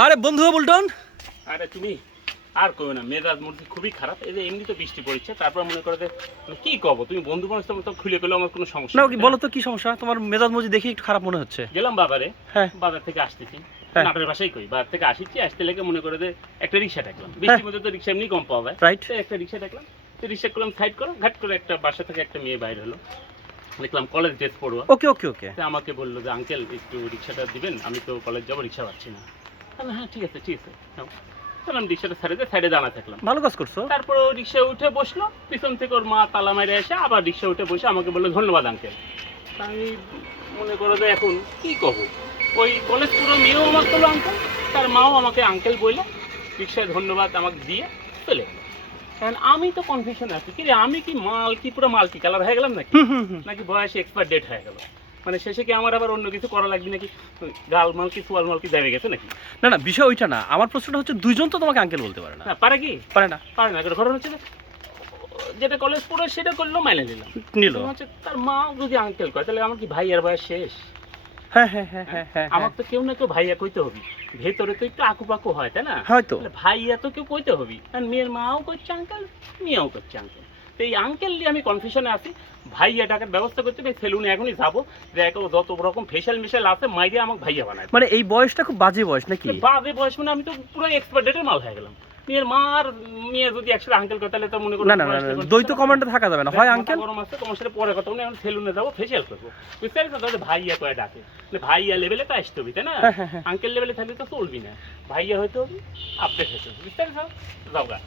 আরে বন্ধু বুলটন, আরে তুমি আর কইও না, মেজাজ মধ্যে খুবই খারাপ। এই যে এমনি তো বৃষ্টি পড়ছে, তারপর মনে করে যে কি কব, তুমি বন্ধু মানুষ তো খুলে পেলে আমার কোনো সমস্যা না নেই, কি তাই বলো না? তো কি সমস্যা? তোমার মেজাজ মজি দেখি একটু খারাপ মনে হচ্ছে। গেলাম বাজারে, হ্যাঁ বাজার থেকে আসতেছি, হ্যাঁ নাটোরের বাসায় কই, বাজার থেকে আসিছি, আসতে লেগে মনে করে যে একটা রিক্সা ডাকলাম। হ্যাঁ বৃষ্টির মধ্যে তো রিক্সা এমনি কম পাওয়া যায়, রাইট। তো একটা রিক্সা ডাকলাম। তো রিক্সা করলাম সাইড করো, ঘাট করে একটা বাসা থেকে একটা মেয়ে বাইর হলো, দেখলাম কলেজ ড্রেস পড়ুয়া। ওকে ওকে ওকে। তো আমাকে বললো যে আঙ্কেল একটু রিক্সাটা দিবেন, আমি তো কলেজ যাবো, রিক্সা পাচ্ছি না। আমি হ্যাঁ ঠিক আছে ঠিক আছে, চলাম রিক্সাটা সাইডে সাইডে দাঁড়া থাকলাম। ভালো কাজ করছো। তারপর ও রিক্সায় উঠে বসলো, পিছন থেকে ওর মা তালা মারে এসে আবার রিক্সা উঠে বসে আমাকে বললো ধন্যবাদ আঙ্কেল। আমি মনে করো যে এখন কি কব, ওই কলেজ পুরো মেয়েও আমাকে বললো আঙ্কেল, তার মাও আমাকে আঙ্কেল বললো, রিক্সায় ধন্যবাদ আমাকে দিয়ে চলে গেলো। কারণ আমি তো কনফিউশনে আছি, কি রে আমি কি মাল কি পুরো মাল্টি কালার হয়ে গেলাম নাকি, নাকি বয়সে এক্সপায়ার ডেট হয়ে গেল, মানে শেষে কি আমার আবার অন্য কিছু করা লাগবে নাকি, গাল মাল কি সোয়াল মাল কি যাবে গেছে নাকি? না না, বিষয় ওইটা না, আমার প্রশ্নটা হচ্ছে দুইজন তো তোমাকে আঙ্কেল বলতে পারে না। হ্যাঁ পারে কি, পারে না। পারে না, ঘটনা হচ্ছে যে যেটা কলেজ পড়ে সেটা করলো, মাইনে নিলাম। নিল। হচ্ছে তার মা যদি আঙ্কেল কয়, তাহলে আমার কি ভাইয়ার বয়স শেষ? হ্যাঁ হ্যাঁ হ্যাঁ হ্যাঁ হ্যাঁ আমার তো কেউ না কেউ ভাইয়া কইতে হবে, ভেতরে তো একটু আকুপাকু হয় তাই না? হয়তো। তাহলে ভাইয়া তো কেউ কইতে হবে, আর মেয়ের মাও করছে আঙ্কেল, মেয়েও করছে আঙ্কেল। তো এই আঙ্কেল নিয়ে আমি কনফিউশনে আছি। ভাইয়া টাকার ব্যবস্থা করতে হবে, সেলুনে এখনই যাবো, যে যত রকম ফেশিয়াল মিশাল আছে মাইরে আমাকে ভাইয়া বানায়। মানে এই বয়সটা খুব বাজে বয়স নাকি? বাজে বয়স মানে আমি তো পুরো এক্সপার্ট ডেটের মাল হয়ে গেলাম। মেয়ের মা আর মেয়ে যদি একসাথে আঙ্কেল করে, তাহলে তো মনে করো না না না না, দ্বৈত কমান্ডে থাকা যাবে না, হয় আঙ্কেল। গরম আছে, তোমার সাথে পরে কথা বলে এখন সেলুনে যাবো, ফেশিয়াল করবো, বুঝতে পারছো? তাহলে ভাইয়া কয়ে ডাকে, ভাইয়া লেভেলে তো আসতে হবে তাই না? হ্যাঁ হ্যাঁ হ্যাঁ। আঙ্কেল লেভেলে থাকলে তো চলবি না, ভাইয়া হইতে হবে, আপডেট হইতে হবে, বুঝতে পারছো? যাও গা।